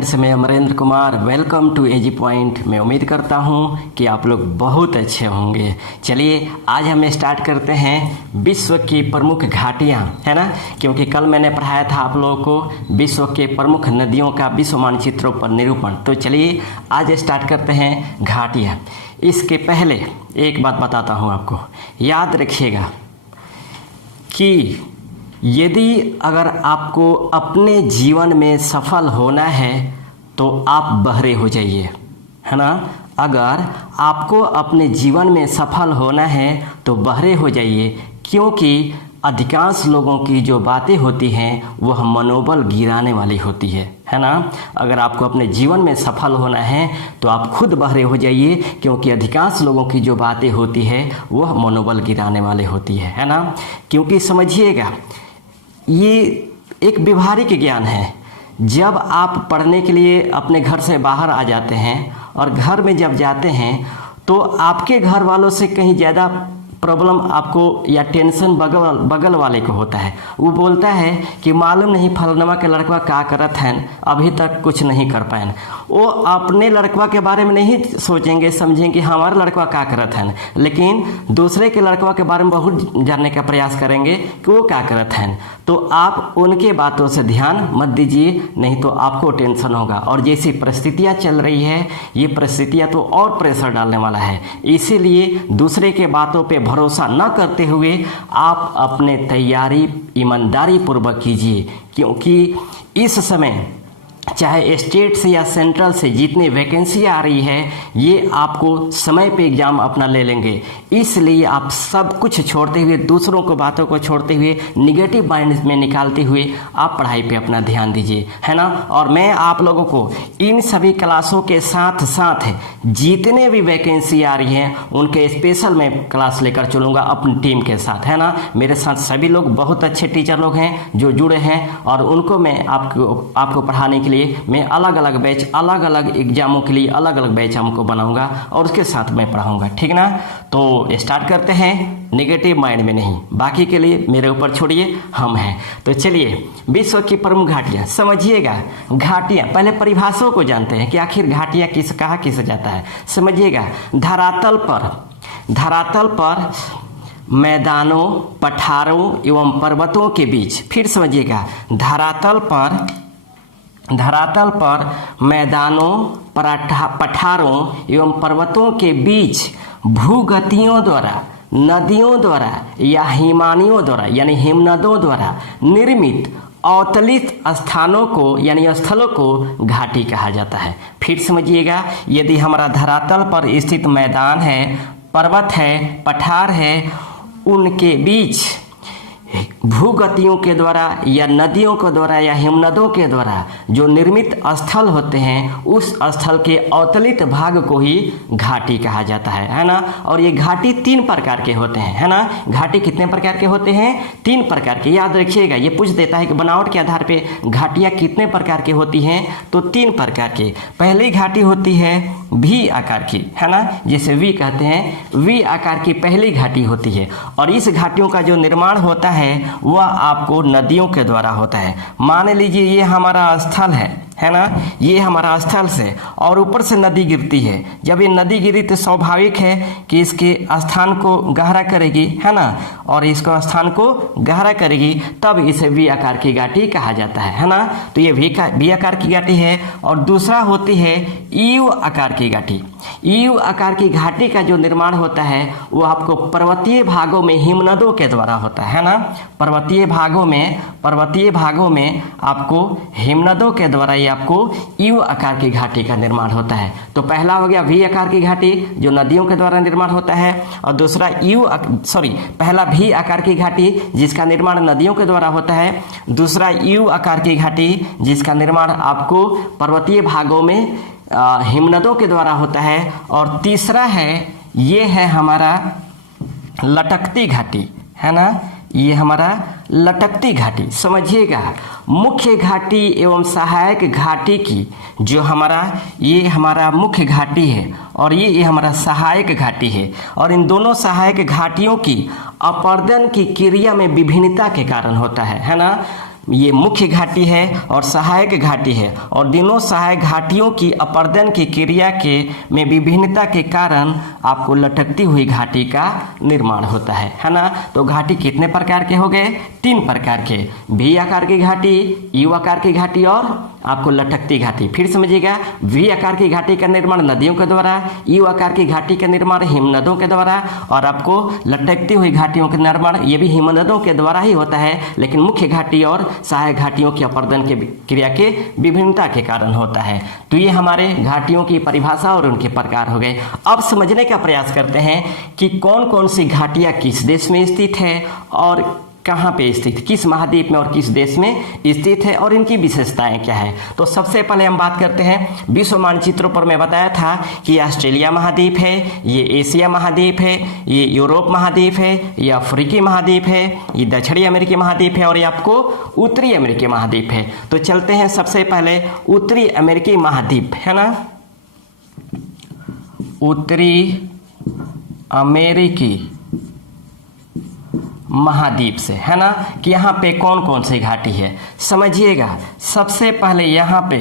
Friends, मैं Amarendra Kumar. Welcome to AG point. मैं उम्मीद करता हूँ कि आप लोग बहुत अच्छे होंगे। चलिए आज हम स्टार्ट करते हैं विश्व की प्रमुख घाटियाँ, है ना, क्योंकि कल मैंने पढ़ाया था आप लोगों को विश्व के प्रमुख नदियों का विश्व मानचित्रों पर निरूपण। तो चलिए आज स्टार्ट करते हैं घाटियाँ। इसके पहले एक बात बताता हूँ आपको, याद रखिएगा कि यदि अगर आपको अपने जीवन में सफल होना है तो आप बहरे हो जाइए, है ना। अगर आपको अपने जीवन में सफल होना है तो बहरे हो जाइए, क्योंकि अधिकांश लोगों की जो बातें होती हैं वह मनोबल गिराने वाली होती है ना। अगर आपको अपने जीवन में सफल होना है तो आप खुद बहरे हो जाइए, क्योंकि अधिकांश लोगों की जो बातें होती है वह मनोबल गिराने वाली होती है ना। क्योंकि समझिएगा, ये एक व्यवहारिक ज्ञान है। जब आप पढ़ने के लिए अपने घर से बाहर आ जाते हैं और घर में जब जाते हैं तो आपके घर वालों से कहीं ज़्यादा प्रॉब्लम आपको या टेंशन बगल वाले को होता है। वो बोलता है कि मालूम नहीं फलनवा के लड़का का करत हैं, अभी तक कुछ नहीं कर पाए। वो अपने लड़का के बारे में नहीं सोचेंगे, समझेंगे कि हमारा लड़का का करत हैं, लेकिन दूसरे के लड़का के बारे में बहुत जानने का प्रयास करेंगे कि वो क्या करत हैं। तो आप उनके बातों से ध्यान मत दीजिए, नहीं तो आपको टेंशन होगा। और जैसी परिस्थितियाँ चल रही है, ये परिस्थितियाँ तो और प्रेशर डालने वाला है। इसीलिए दूसरे के बातों पे भरोसा न करते हुए आप अपने तैयारी ईमानदारी पूर्वक कीजिए, क्योंकि इस समय चाहे स्टेट से या सेंट्रल से जितनी वैकेंसी आ रही है, ये आपको समय पे एग्जाम अपना ले लेंगे। इसलिए आप सब कुछ छोड़ते हुए, दूसरों को बातों को छोड़ते हुए, निगेटिव माइंड में निकालते हुए आप पढ़ाई पे अपना ध्यान दीजिए, है ना। और मैं आप लोगों को इन सभी क्लासों के साथ साथ जितने भी वैकेंसी आ रही हैं उनके स्पेशल मैं क्लास लेकर चलूँगा अपनी टीम के साथ, है ना। मेरे साथ सभी लोग बहुत अच्छे टीचर लोग हैं जो जुड़े हैं, और उनको मैं आपको पढ़ाने के लिए मैं अलग अलग बैच, अलग अलग एग्जामों के लिए अलग अलग बैच हमको बनाऊंगा और उसके साथ मैं पढ़ाऊंगा, ठीक ना। तो स्टार्ट करते हैं, नेगेटिव माइंड में नहीं, बाकी के लिए मेरे ऊपर छोड़िए, हम हैं। तो चलिए विश्व की प्रमुख घाटियाँ समझिएगा। घाटियाँ, पहले परिभाषाओं को जानते हैं कि आखिर घाटियाँ कहा किसे जाता है। समझिएगा, धरातल पर मैदानों, पठारों एवं पर्वतों के बीच। फिर समझिएगा, धरातल पर मैदानों, पठारों एवं पर्वतों के बीच भूगतियों द्वारा, नदियों द्वारा या हिमानियों द्वारा यानी हिमनदों द्वारा निर्मित अवतलित स्थानों को यानी स्थलों को घाटी कहा जाता है। फिर समझिएगा, यदि हमारा धरातल पर स्थित मैदान है, पर्वत है, पठार है, उनके बीच भूगतियों के द्वारा या नदियों के द्वारा या हिमनदों के द्वारा जो निर्मित स्थल होते हैं, उस स्थल के अवतलित भाग को ही घाटी कहा जाता है ना। और ये घाटी 3 प्रकार के होते हैं, है ना। घाटी कितने प्रकार के होते हैं? 3 प्रकार के। याद रखिएगा, ये पूछ देता है कि बनावट के आधार पे घाटियाँ कितने प्रकार की होती हैं, तो 3 प्रकार की। पहली घाटी होती है वी आकार की, है ना, जिसे वी कहते हैं। वी आकार की पहली घाटी होती है, और इस घाटियों का जो निर्माण होता है वह आपको नदियों के द्वारा होता है। मान लीजिए ये हमारा स्थल है ना, ये हमारा स्थल से और ऊपर से नदी गिरती है। जब ये नदी गिरी तो स्वाभाविक है कि इसके स्थान को गहरा करेगी, है ना, और इसको स्थान को गहरा करेगी, तब इसे वी आकार की घाटी कहा जाता है ना। तो ये वी आकार की घाटी है। और दूसरा होती है यू आकार की घाटी। यू आकार की घाटी का जो निर्माण होता है वो आपको पर्वतीय भागों में हिमनदों के द्वारा होता है ना। पर्वतीय भागों में आपको हिमनदों के द्वारा आपको यू आकार की घाटी का निर्माण होता है। तो पहला हो गया वी आकार की घाटी जो नदियों के द्वारा निर्माण होता है, और दूसरा पहला वी आकार की घाटी जिसका निर्माण नदियों के द्वारा होता है, दूसरा यू आकार की घाटी जिसका निर्माण आपको पर्वतीय भागों में हिमनदों के द्वारा होता है, और तीसरा ये है हमारा लटकती घाटी, है ना। ये हमारा लटकती घाटी। समझिएगा, मुख्य घाटी एवं सहायक घाटी की जो ये हमारा मुख्य घाटी है और ये हमारा सहायक घाटी है, और इन दोनों सहायक घाटियों की अपर्दन की क्रिया में विभिन्नता के कारण होता है ना। ये मुख्य घाटी है और सहायक घाटी है, और दोनों सहायक घाटियों की अपर्दन की क्रिया के में विभिन्नता के कारण आपको लटकती हुई घाटी का निर्माण होता है ना। तो घाटी कितने प्रकार के हो गए? 3 प्रकार के, वी आकार की घाटी, यू आकार की घाटी और आपको लटकती घाटी। फिर समझिएगा, वी आकार की घाटी का निर्माण नदियों के द्वारा, यू आकार की घाटी का निर्माण हिमनदों के द्वारा, और आपको लटकती हुई घाटियों का निर्माण ये भी हिमनदों के द्वारा ही होता है, लेकिन मुख्य घाटी और सहायक घाटियों की अपर्दन के क्रिया के विभिन्नता के कारण होता है। तो ये हमारे घाटियों की परिभाषा और उनके प्रकार हो गए। अब समझने का प्रयास करते हैं कि कौन कौन सी घाटियां किस देश में स्थित है और कहाँ पे स्थित, किस महाद्वीप में और किस देश में स्थित है और इनकी विशेषताएं क्या है। तो सबसे पहले हम बात करते हैं, विश्व मानचित्रों पर मैं बताया था कि ऑस्ट्रेलिया महाद्वीप है, ये एशिया महाद्वीप है, ये यूरोप महाद्वीप है, ये अफ्रीकी महाद्वीप है, ये दक्षिणी अमेरिकी महाद्वीप है और ये आपको उत्तरी अमेरिकी महाद्वीप है। तो चलते हैं सबसे पहले उत्तरी अमेरिकी महाद्वीप, है ना, उत्तरी अमेरिकी महाद्वीप से, है ना, कि यहाँ पे कौन कौन सी घाटी है। समझिएगा, सबसे पहले यहाँ पे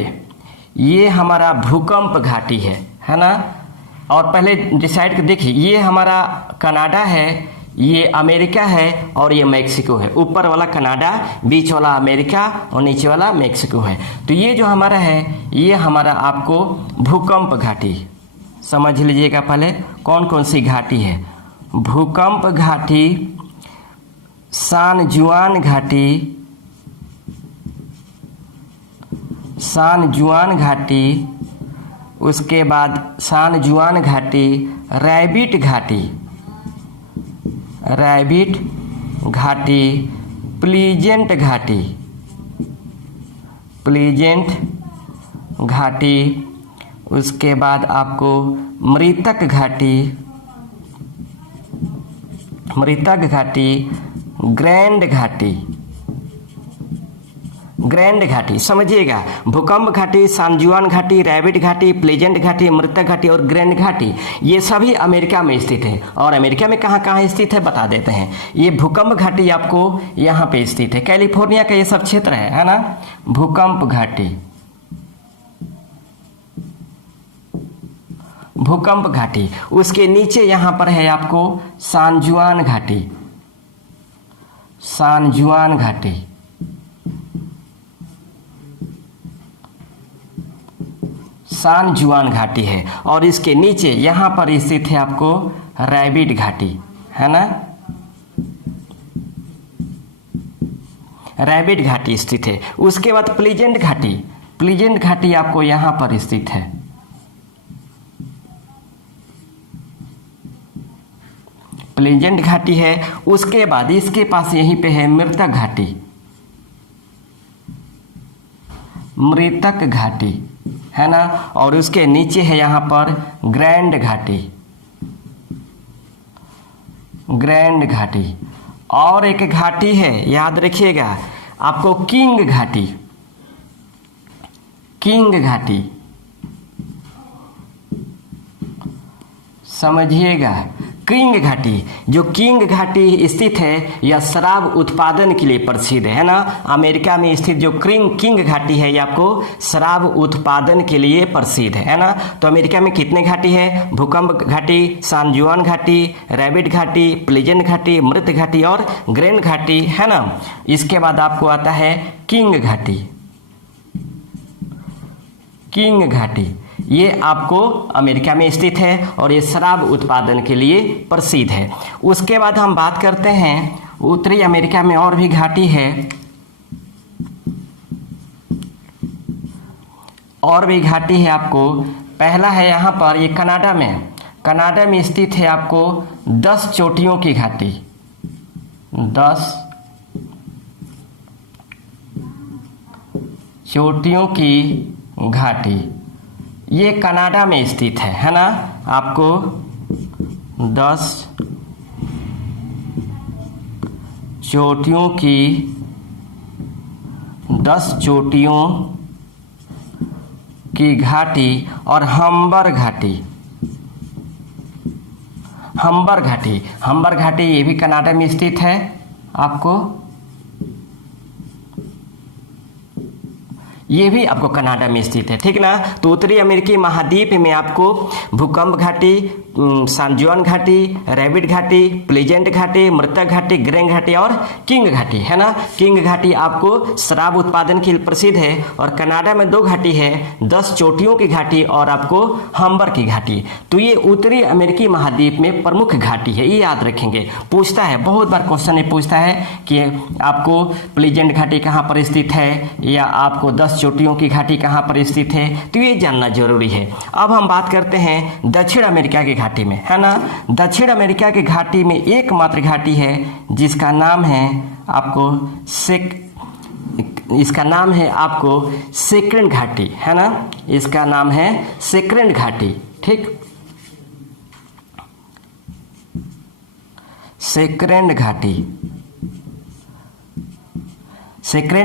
ये हमारा भूकंप घाटी है ना, और पहले डिसाइड कर देखिए, ये हमारा कनाडा है, ये अमेरिका है और ये मैक्सिको है। ऊपर वाला कनाडा, बीच वाला अमेरिका और नीचे वाला मैक्सिको है। तो ये जो हमारा है, ये हमारा आपको भूकंप घाटी समझ लीजिएगा। पहले कौन कौन सी घाटी है? भूकंप घाटी, सान जुआन घाटी, सान जुआन घाटी, उसके बाद सान जुआन घाटी, रैबिट घाटी, रैबिट घाटी, प्लीजेंट घाटी, प्लीजेंट घाटी, उसके बाद आपको मृतक घाटी, मृतक घाटी, ग्रैंड घाटी, ग्रैंड घाटी। समझिएगा, भूकंप घाटी, सान जुआन घाटी, रैबिट घाटी, प्लेजेंट घाटी, मृतक घाटी और ग्रैंड घाटी, ये सभी अमेरिका में स्थित है। और अमेरिका में कहाँ कहाँ स्थित है बता देते हैं। ये भूकंप घाटी आपको यहाँ पे स्थित है, कैलिफोर्निया का ये सब क्षेत्र है ना। भूकंप घाटी, भूकंप घाटी, उसके नीचे यहाँ पर है आपको सान जुआन घाटी, सान जुआन घाटी, सान जुआन घाटी है, और इसके नीचे यहां पर स्थित है आपको रैबिट घाटी, है ना, रैबिट घाटी स्थित है। उसके बाद प्लीजेंट घाटी, प्लीजेंट घाटी आपको यहां पर स्थित है, प्लीजेंट घाटी है। उसके बाद इसके पास यहीं पे है मृतक घाटी, मृतक घाटी, है ना, और उसके नीचे है यहां पर ग्रैंड घाटी, ग्रैंड घाटी। और एक घाटी है, याद रखिएगा आपको, किंग घाटी, किंग घाटी, समझिएगा। किंग घाटी, जो किंग घाटी स्थित है यह शराब उत्पादन के लिए प्रसिद्ध है ना। अमेरिका में स्थित जो किंग घाटी है ये आपको शराब उत्पादन के लिए प्रसिद्ध है ना। तो अमेरिका में कितने घाटी है? भूकंप घाटी, सान जुआन घाटी, रैबिट घाटी, प्लीजेंट घाटी, मृत घाटी और ग्रैंड घाटी, है ना। इसके बाद आपको आता है किंग घाटी, किंग घाटी, ये आपको अमेरिका में स्थित है और ये शराब उत्पादन के लिए प्रसिद्ध है। उसके बाद हम बात करते हैं उत्तरी अमेरिका में और भी घाटी है, और भी घाटी है आपको। पहला है यहाँ पर, ये कनाडा में स्थित है आपको 10 चोटियों की घाटी, 10 चोटियों की घाटी, ये कनाडा में स्थित है ना। आपको 10 चोटियों की, 10 चोटियों की घाटी और हम्बर घाटी, हम्बर घाटी, हम्बर घाटी ये भी कनाडा में स्थित है आपको। ये भी आपको कनाडा में स्थित है, ठीक ना। तो उत्तरी अमेरिकी महाद्वीप में आपको भूकंप घाटी, सान जुआन घाटी, रैबिट घाटी, प्लेजेंट घाटी, मृतक घाटी, ग्रेंग घाटी और किंग घाटी, है ना। किंग घाटी आपको शराब उत्पादन के लिए प्रसिद्ध है। और कनाडा में 2 घाटी है, 10 चोटियों की घाटी और आपको हम्बर की घाटी। तो ये उत्तरी अमेरिकी महाद्वीप में प्रमुख घाटी है, ये याद रखेंगे। पूछता है, बहुत बार क्वेश्चन ये पूछता है कि आपको प्लेजेंट घाटी कहाँ पर स्थित है, या आपको 10 चोटियों की घाटी कहाँ पर स्थित है, तो ये जानना जरूरी है। अब हम बात करते हैं दक्षिण अमेरिका की घाटी में, है ना। दक्षिण अमेरिका की घाटी में एकमात्र घाटी है जिसका नाम है आपको सेक्रेंट घाटी, है ना। इसका नाम है सेक्रेंट घाटी, ठीक। सेक्रेंट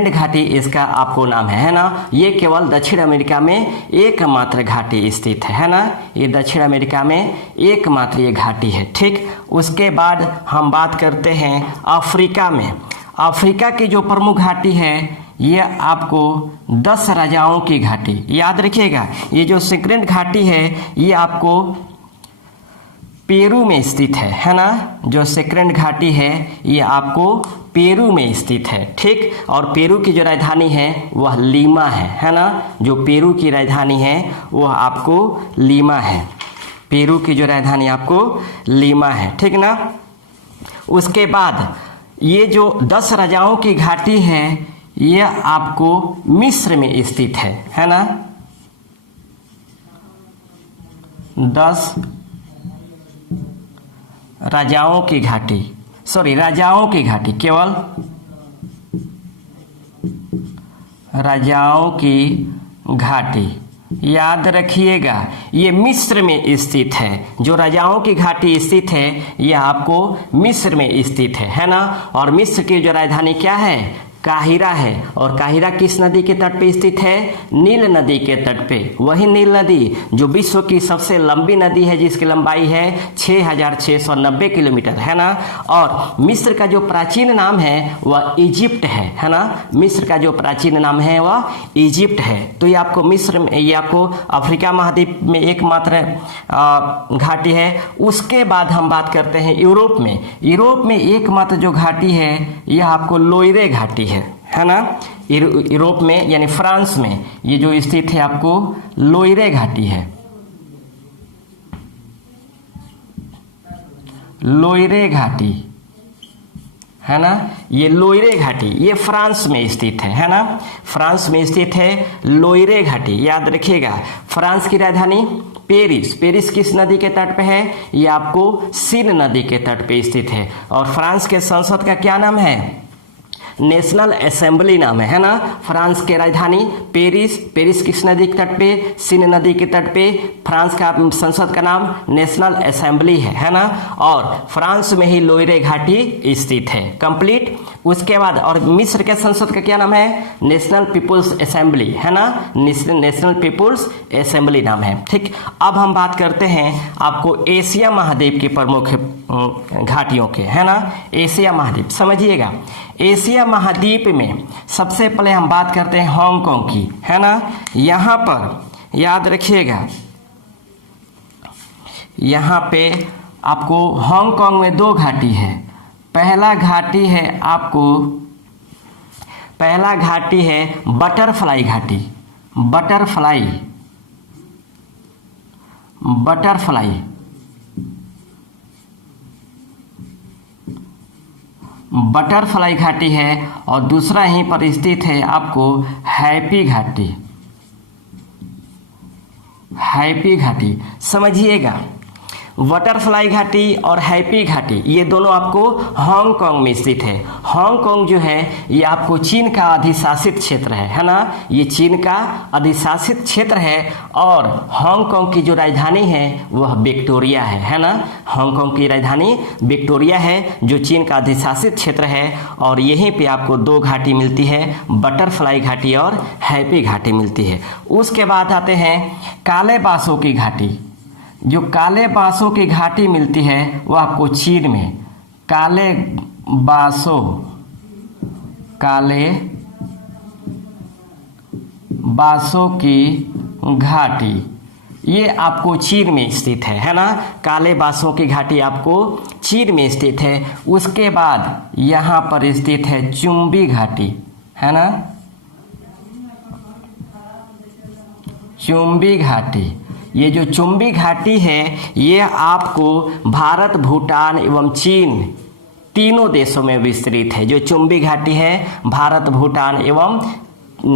घाटी इसका आपको नाम है ना। ये केवल दक्षिण अमेरिका में एकमात्र घाटी स्थित है ना। ये दक्षिण अमेरिका में एकमात्र ये घाटी है, ठीक। उसके बाद हम बात करते हैं अफ्रीका में। अफ्रीका की जो प्रमुख घाटी है ये आपको 10 राजाओं की घाटी, याद रखिएगा। ये जो सेक्रेंट घाटी है ये आपको पेरू में स्थित है ना। जो सेक्रेंट घाटी है ये आपको पेरू में स्थित है, ठीक। और पेरू की जो राजधानी है वह लीमा है ना। जो पेरू की राजधानी है वह आपको लीमा है। पेरू की जो राजधानी आपको लीमा है, ठीक ना। उसके बाद ये जो 10 राजाओं की घाटी है ये आपको मिस्र में स्थित है ना। 10 राजाओं की घाटी, राजाओं की घाटी, केवल राजाओं की घाटी, याद रखिएगा। ये मिस्र में स्थित है। जो राजाओं की घाटी स्थित है यह आपको मिस्र में स्थित है ना। और मिस्र की जो राजधानी क्या है, काहिरा है। और काहिरा किस नदी के तट पे स्थित है, नील नदी के तट पे। वही नील नदी जो विश्व की सबसे लंबी नदी है, जिसकी लंबाई है 6690 किलोमीटर, है ना। और मिस्र का जो प्राचीन नाम है वह इजिप्ट है ना। मिस्र का जो प्राचीन नाम है वह इजिप्ट है। तो ये आपको मिस्र में, ये आपको अफ्रीका महाद्वीप में एकमात्र घाटी है। उसके बाद हम बात करते हैं यूरोप में। यूरोप में एकमात्र जो घाटी है यह आपको लोइरे घाटी है ना। यूरोप में यानी फ्रांस में ये जो स्थित है आपको लोइरे घाटी है। लोइरे घाटी, है ना। ये लोइरे घाटी ये फ्रांस में स्थित है ना। फ्रांस में स्थित है लोइरे घाटी, याद रखिएगा। फ्रांस की राजधानी पेरिस किस नदी के तट पे है, ये आपको सीन नदी के तट पे स्थित है। और फ्रांस के संसद का क्या नाम है, नेशनल असेंबली नाम है ना। फ्रांस के राजधानी पेरिस किस नदी के तट पे, सीन नदी के तट पे। फ्रांस का संसद का नाम नेशनल असेंबली है ना। और फ्रांस में ही लोइरे घाटी स्थित है, कंप्लीट। उसके बाद और मिस्र के संसद का क्या नाम है, नेशनल पीपुल्स असेंबली, है ना। नेशनल पीपुल्स असेंबली नाम है, ठीक। अब हम बात करते हैं आपको एशिया महाद्वीप की प्रमुख घाटियों के, है ना। एशिया महाद्वीप समझिएगा। एशिया महाद्वीप में सबसे पहले हम बात करते हैं हांगकांग की, है ना। यहाँ पर याद रखिएगा, यहाँ पे आपको हांगकांग में 2 घाटी है। पहला घाटी है बटरफ्लाई घाटी, बटरफ्लाई घाटी है। और दूसरा यहीं पर स्थित है आपको हैप्पी घाटी, समझिएगा। बटरफ्लाई घाटी और हैप्पी घाटी ये दोनों आपको हांगकांग में स्थित है। हांगकांग जो है ये आपको चीन का अधिशासित क्षेत्र है ना। ये चीन का अधिशासित क्षेत्र है। और हांगकांग की जो राजधानी है वह विक्टोरिया है ना। हांगकांग की राजधानी विक्टोरिया है जो चीन का अधिशासित क्षेत्र है। और यहीं पे आपको 2 घाटी मिलती है, बटरफ्लाई घाटी और हैप्पी घाटी मिलती है। उसके बाद आते हैं काले बांसों की घाटी। जो काले बांसों की घाटी मिलती है वह आपको चीन में काले बासो की घाटी, ये आपको चीन में स्थित है ना। काले बासों की घाटी आपको चीन में स्थित है। उसके बाद यहाँ पर स्थित है चुंबी घाटी, है ना, चुंबी घाटी। ये जो चुंबी घाटी है ये आपको भारत, भूटान एवं चीन तीनों देशों में विस्तृत है। जो चुंबी घाटी है भारत, भूटान एवं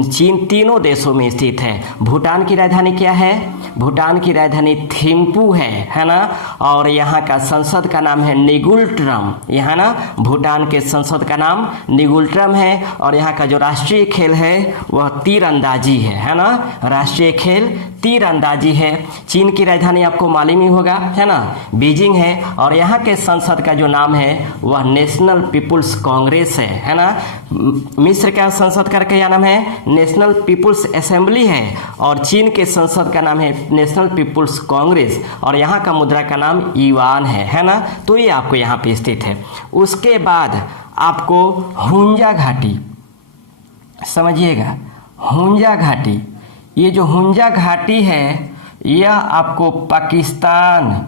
चीन तीनों देशों में स्थित है। भूटान की राजधानी क्या है? भूटान की राजधानी थिम्पू है ना। और यहाँ का संसद का नाम है निगुल्ट्रम, यहाँ ना भूटान के संसद का नाम निगुल्ट्रम है। और यहाँ का जो राष्ट्रीय खेल है वह तीरंदाजी है ना। राष्ट्रीय खेल तीरंदाजी है। चीन की राजधानी आपको मालूम ही होगा, है ना, बीजिंग है। और यहाँ के संसद का जो नाम है वह नेशनल पीपुल्स कांग्रेस है ना। मिस्र का संसद का क्या नाम है? नेशनल पीपुल्स असेंबली है। और चीन के संसद का नाम है नेशनल पीपुल्स कांग्रेस। और यहाँ का मुद्रा का नाम युआन है ना। तो ये आपको यहाँ पे स्थित है। उसके बाद आपको हुंजा घाटी, समझिएगा, हुंजा घाटी। ये जो हुंजा घाटी है यह आपको पाकिस्तान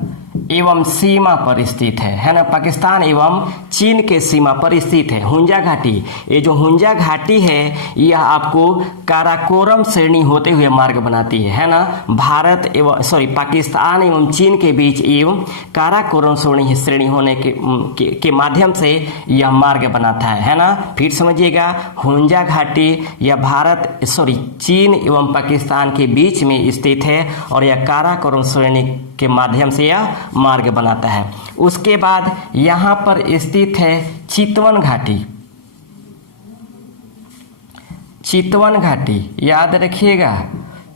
एवं सीमा पर स्थित है ना। पाकिस्तान एवं चीन के सीमा पर स्थित है हुंजा घाटी। ये जो हुंजा घाटी है यह आपको काराकोरम श्रेणी होते हुए मार्ग बनाती है ना। भारत एवं पाकिस्तान एवं चीन के बीच एवं काराकोरम श्रेणी होने के माध्यम से यह मार्ग बनाता है ना। फिर समझिएगा, हुंजा घाटी यह भारत चीन एवं पाकिस्तान के बीच में स्थित है और यह काराकोरम श्रेणी के माध्यम से यह मार्ग बनाता है। उसके बाद यहाँ पर स्थित है चितवन घाटी। चितवन घाटी याद रखिएगा,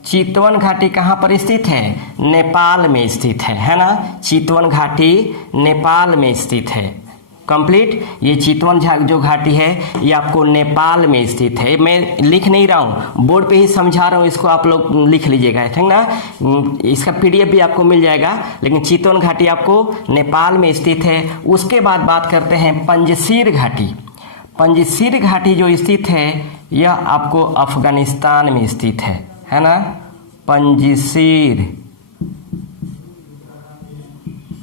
चितवन घाटी कहाँ पर स्थित है? नेपाल में स्थित है ना। चितवन घाटी नेपाल में स्थित है। कंप्लीट। ये चितवन जो घाटी है ये आपको नेपाल में स्थित है। मैं लिख नहीं रहा हूँ, बोर्ड पे ही समझा रहा हूँ, इसको आप लोग लिख लीजिएगा, ठीक ना। इसका पीडीएफ भी आपको मिल जाएगा। लेकिन चितवन घाटी आपको नेपाल में स्थित है। उसके बाद बात करते हैं पंजशीर घाटी। पंजशीर घाटी जो स्थित है यह आपको अफगानिस्तान में स्थित है ना।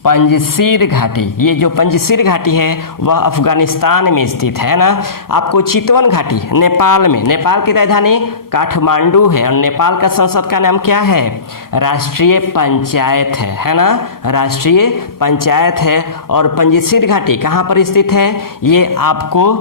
पंजशीर घाटी, ये जो पंजशीर घाटी है वह अफगानिस्तान में स्थित है ना। आपको चितवन घाटी नेपाल में, नेपाल की राजधानी काठमांडू है और नेपाल का संसद का नाम क्या है? राष्ट्रीय पंचायत है ना। राष्ट्रीय पंचायत है। और पंजशीर घाटी कहाँ पर स्थित है? ये आपको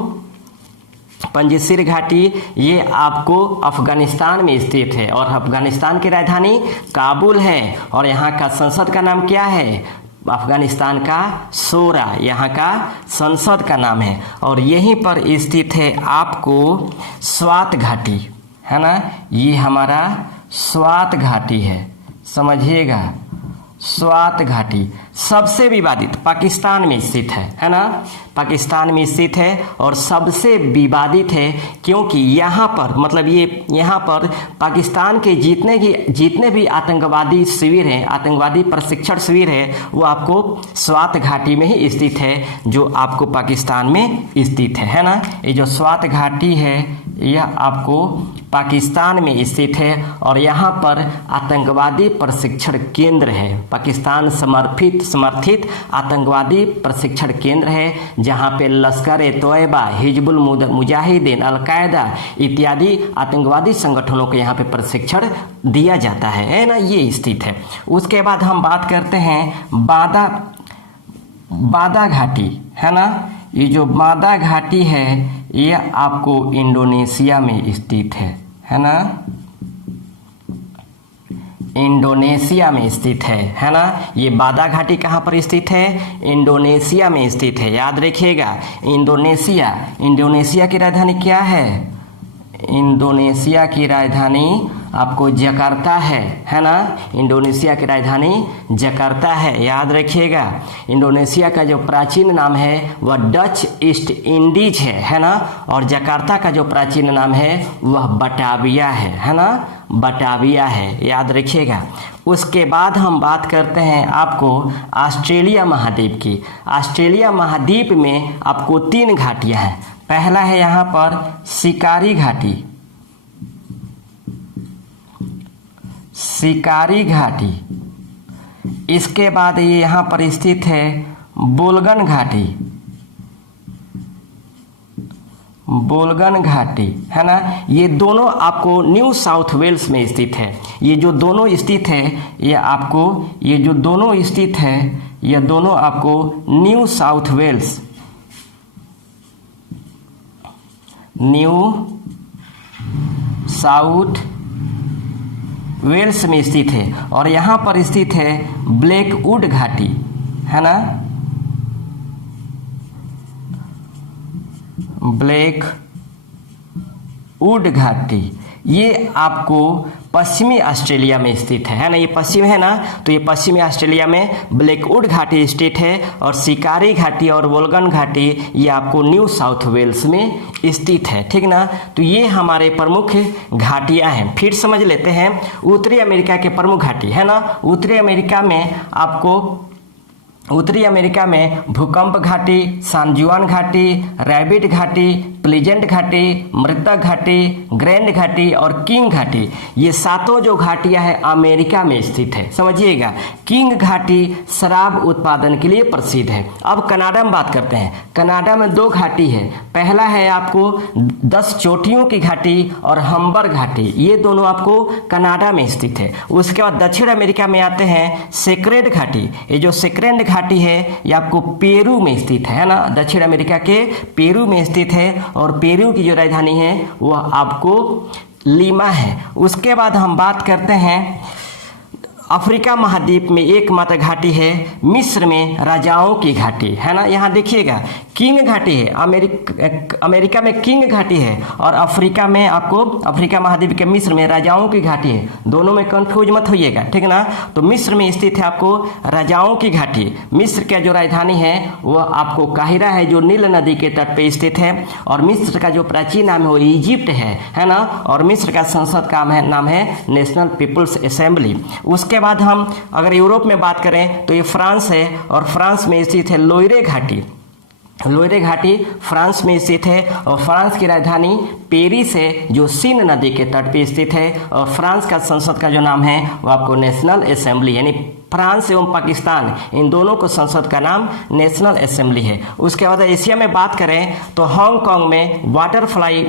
पंजशीर घाटी ये आपको अफगानिस्तान में स्थित है और अफगानिस्तान की राजधानी काबुल है। और यहाँ का संसद का नाम क्या है? अफगानिस्तान का शोरा, यहाँ का संसद का नाम है। और यहीं पर स्थित है आपको स्वात घाटी, है ना। ये हमारा स्वात घाटी है, समझिएगा। स्वात घाटी सबसे विवादित पाकिस्तान में स्थित है ना। पाकिस्तान में स्थित है और सबसे विवादित है क्योंकि यहाँ पर मतलब ये यहाँ पर पाकिस्तान के जितने भी आतंकवादी शिविर हैं, आतंकवादी प्रशिक्षण शिविर है, वो आपको स्वात घाटी में ही स्थित है, जो आपको पाकिस्तान में स्थित है ना। ये जो स्वात घाटी है यह आपको पाकिस्तान में स्थित है और यहाँ पर आतंकवादी प्रशिक्षण केंद्र है। पाकिस्तान समर्थित आतंकवादी प्रशिक्षण केंद्र है जहाँ पे लश्कर-ए-तोयबा, हिजबुल मुजाहिदीन, अलकायदा इत्यादि आतंकवादी संगठनों को यहाँ पे प्रशिक्षण दिया जाता है ना। ये स्थित है। उसके बाद हम बात करते हैं बादा घाटी, है ना। ये जो बादा घाटी है यह आपको इंडोनेशिया में स्थित है ना। इंडोनेशिया में स्थित है ना। ये बादा घाटी कहाँ पर स्थित है? इंडोनेशिया में स्थित है। याद रखिएगा, इंडोनेशिया की राजधानी क्या है? इंडोनेशिया की राजधानी आपको जकार्ता है ना। इंडोनेशिया की राजधानी जकार्ता है, याद रखिएगा। इंडोनेशिया का जो प्राचीन नाम है वह डच ईस्ट इंडीज है ना। और जकार्ता का जो प्राचीन नाम है वह बटाविया है ना। बटाविया है, याद रखिएगा। उसके बाद हम बात करते हैं आपको ऑस्ट्रेलिया महाद्वीप की। ऑस्ट्रेलिया महाद्वीप में आपको 3 घाटियां हैं। पहला है यहाँ पर शिकारी घाटी, शिकारी घाटी, इसके बाद ये यहाँ पर स्थित है बोलगन घाटी, बोलगन घाटी, है ना। ये दोनों आपको न्यू साउथ वेल्स में स्थित है। ये जो दोनों स्थित है ये आपको, ये जो दोनों स्थित है ये दोनों आपको New South Wales, New South Wales में स्थित है। और यहाँ पर स्थित है ब्लैकवुड घाटी, है ना, ब्लैकवुड घाटी। ये आपको पश्चिमी ऑस्ट्रेलिया में स्थित है ना। ये पश्चिम है ना, तो ये पश्चिमी ऑस्ट्रेलिया में ब्लैकवुड घाटी स्थित है। और शिकारी घाटी और वोल्गन घाटी ये आपको न्यू साउथ वेल्स में स्थित है, ठीक ना। तो ये हमारे प्रमुख घाटियां हैं। फिर समझ लेते हैं उत्तरी अमेरिका के प्रमुख घाटी, है ना। उत्तरी अमेरिका में आपको, उत्तरी अमेरिका में भूकंप घाटी, सान जुआन घाटी, रैबिट घाटी, प्लीजेंट घाटी, मृतक घाटी, ग्रैंड घाटी और किंग घाटी, ये सातों जो घाटियां हैं अमेरिका में स्थित है, समझिएगा। किंग घाटी शराब उत्पादन के लिए प्रसिद्ध है। अब कनाडा में बात करते हैं। कनाडा में दो घाटी है। पहला है आपको 10 चोटियों की घाटी और हम्बर घाटी, ये दोनों आपको कनाडा में स्थित है। उसके बाद दक्षिण अमेरिका में आते हैं सेक्रेड घाटी। ये जो सेक्रेड घाटी है ये आपको पेरू में स्थित है ना, दक्षिण अमेरिका के पेरू में स्थित है। और पेरू की जो राजधानी है वह आपको लीमा है। उसके बाद हम बात करते हैं अफ्रीका महाद्वीप में एकमात्र घाटी है मिस्र में राजाओं की घाटी, है ना। यहाँ देखिएगा किंग घाटी है, अमेरिका में किंग घाटी है और अफ्रीका में आपको, अफ्रीका महाद्वीप के मिस्र में राजाओं की घाटी है। दोनों में कंफ्यूज मत होइएगा, ठीक ना। तो मिस्र में स्थित है आपको राजाओं की घाटी। मिस्र का जो राजधानी है वह आपको काहिरा है, जो नील नदी के तट पे स्थित है। और मिस्र का जो प्राचीन नाम है वो इजिप्ट है ना। और मिस्र का संसद का नाम है नेशनल पीपल्स असेंबली। उसके बाद हम अगर यूरोप में बात करें तो ये फ्रांस है और फ्रांस में स्थित है लोइरे घाटी। लोइरे घाटी फ्रांस में स्थित है और फ्रांस की राजधानी पेरिस है, जो सीन नदी के तट पे स्थित है। और फ्रांस का संसद का जो नाम है वो आपको नेशनल असेंबली, यानी फ्रांस एवं पाकिस्तान इन दोनों को संसद का नाम नेशनल असेंबली है। उसके बाद एशिया में बात करें तो हांगकांग में बटरफ्लाई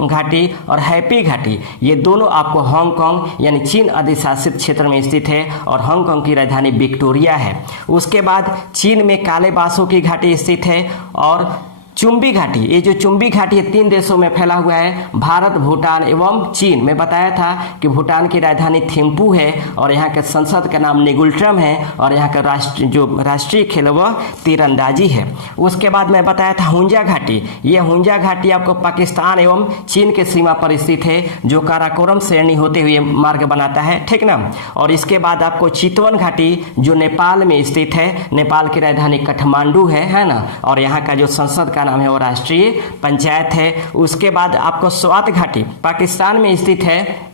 घाटी और हैप्पी घाटी, ये दोनों आपको हांगकांग यानी चीन अधिशासित क्षेत्र में स्थित है और हांगकांग की राजधानी विक्टोरिया है। उसके बाद चीन में काले बासों की घाटी स्थित है। और चुंबी घाटी, ये जो चुंबी घाटी है 3 देशों में फैला हुआ है, भारत, भूटान एवं चीन। मैं बताया था कि भूटान की राजधानी थिम्पू है और यहाँ के संसद का नाम निगुल्ट्रम है। और यहाँ का राष्ट्रीय खेल वह तीरंदाजी है। उसके बाद मैं बताया था हुंजा घाटी। ये हुंजा घाटी आपको पाकिस्तान एवं चीन के सीमा पर स्थित है, जो काराकोरम श्रेणी होते हुए मार्ग बनाता है, ठीक ना। और इसके बाद आपको चितवन घाटी जो नेपाल में स्थित है, नेपाल की राजधानी काठमांडू है ना। और यहाँ का जो संसद का नाम है वो राष्ट्रीय पंचायत है। उसके बाद आपको स्वात घाटी पाकिस्तान में स्थित है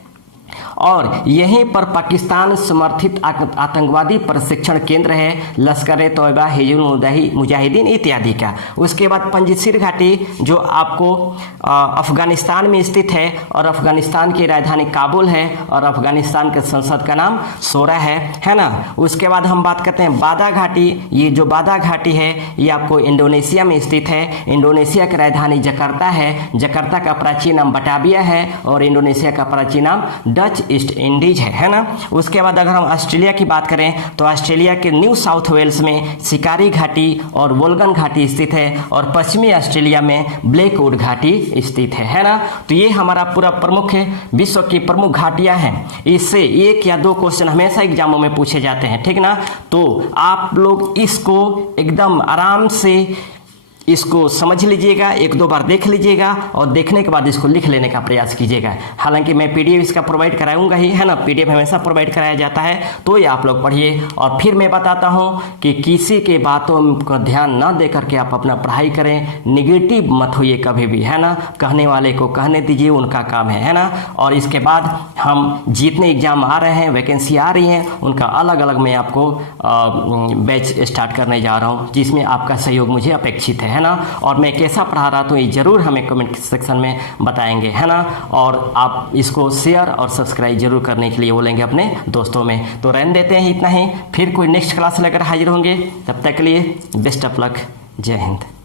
और यहीं पर पाकिस्तान समर्थित आतंकवादी प्रशिक्षण केंद्र है, लश्कर तोयबा, हिजबुल मुजाहिदीन इत्यादि का। उसके बाद पंजशीर घाटी जो आपको अफगानिस्तान में स्थित है और अफगानिस्तान की राजधानी काबुल है और अफगानिस्तान के संसद का नाम सोरा है ना। उसके बाद हम बात करते हैं बादा घाटी। ये जो बादा घाटी है ये आपको इंडोनेशिया में स्थित है। इंडोनेशिया की राजधानी जकार्ता है। जकार्ता का प्राचीन नाम बटाविया है और इंडोनेशिया का प्राचीन नाम डच ईस्ट इंडीज है ना। उसके बाद अगर हम ऑस्ट्रेलिया की बात करें तो ऑस्ट्रेलिया के न्यू साउथ वेल्स में शिकारी घाटी और वोल्गन घाटी स्थित है और पश्चिमी ऑस्ट्रेलिया में ब्लैकवुड घाटी स्थित है ना। तो ये हमारा पूरा प्रमुख है, विश्व की प्रमुख घाटियां हैं। इससे 1 या 2 क्वेश्चन हमेशा एग्जामों में पूछे जाते हैं, ठीक ना। तो आप लोग इसको एकदम आराम से इसको समझ लीजिएगा, 1-2 बार देख लीजिएगा और देखने के बाद इसको लिख लेने का प्रयास कीजिएगा। हालांकि मैं पीडीएफ इसका प्रोवाइड कराऊंगा ही, है ना। पीडीएफ हमेशा प्रोवाइड कराया जाता है, तो ये आप लोग पढ़िए। और फिर मैं बताता हूँ कि किसी के बातों को ध्यान न दे करके आप अपना पढ़ाई करें, निगेटिव मत होइए कभी भी, है ना। कहने वाले को कहने दीजिए, उनका काम है ना। और इसके बाद हम जितने एग्जाम आ रहे हैं, वैकेंसी आ रही हैं, उनका अलग अलग मैं आपको बैच स्टार्ट करने जा रहा हूँ, जिसमें आपका सहयोग मुझे अपेक्षित है है ना। और मैं कैसा पढ़ा रहा तो ये ज़रूर हमें कमेंट सेक्शन में बताएंगे, है ना। और आप इसको शेयर और सब्सक्राइब जरूर करने के लिए बोलेंगे अपने दोस्तों में। तो रहने देते हैं इतना ही, फिर कोई नेक्स्ट क्लास लेकर हाजिर होंगे। तब तक के लिए बेस्ट ऑफ लक, जय हिंद।